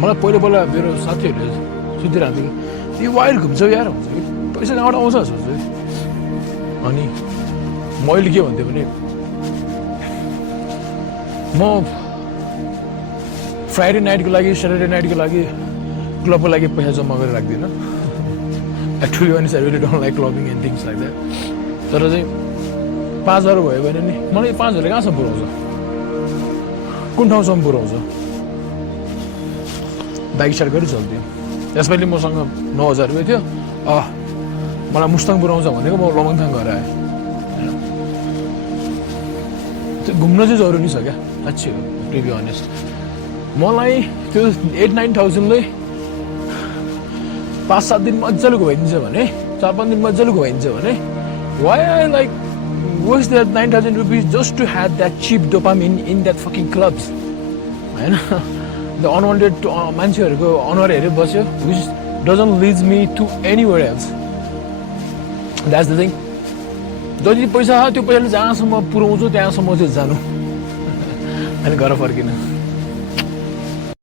मलाई पहिला मेरो साथीहरूले सुतिरहन्थ्यो कि यो वाइल्ड घुम्छ यार हुन्छ कि पैसा कहाँबाट आउँछ सोच्छु अनि मैले के भन्थेँ भने म फ्राइडे नाइटको लागि स्याटरडे नाइटको लागि क्लबको लागि पैसा जम्मा गरेर राख्दिनँ एक्चुअली भने I really don't like clubbing and things like that तर चाहिँ 5,000 भयो भने नि मलाई 5,000 कहाँसम्म पुऱ्याउँछ कुन ठाउँसम्म पुऱ्याउँछ बाइक स्टार्ट गरी चल्थ्यो यसपालि मसँग 9,000 रुपियाँ थियो मलाई मुस्ताङ पुऱ्याउँछ भनेको म लमङथाङ गएर आएँ त्यो घुम्न चाहिँ जरुरी छ क्या साँच्चै हो टु बी अनेस्ट मलाई त्यो 8,000-9,000ले 5-7 दिन मजाले घुमाइदिन्छ भने 4-5 दिन मजाले घुमाइदिन्छ भने why I like waste that 9,000 rupees just to have that cheap dopamine in that fucking clubs होइन the unwanted मान्छेहरूको अनुहार हेरेर बस्यो which doesn't lead me to anywhere else that's the thing जति पैसा त्यो पैसाले जहाँसम्म पुऱ्याउँछु त्यहाँसम्म चाहिँ जानु अनि घर फर्किनु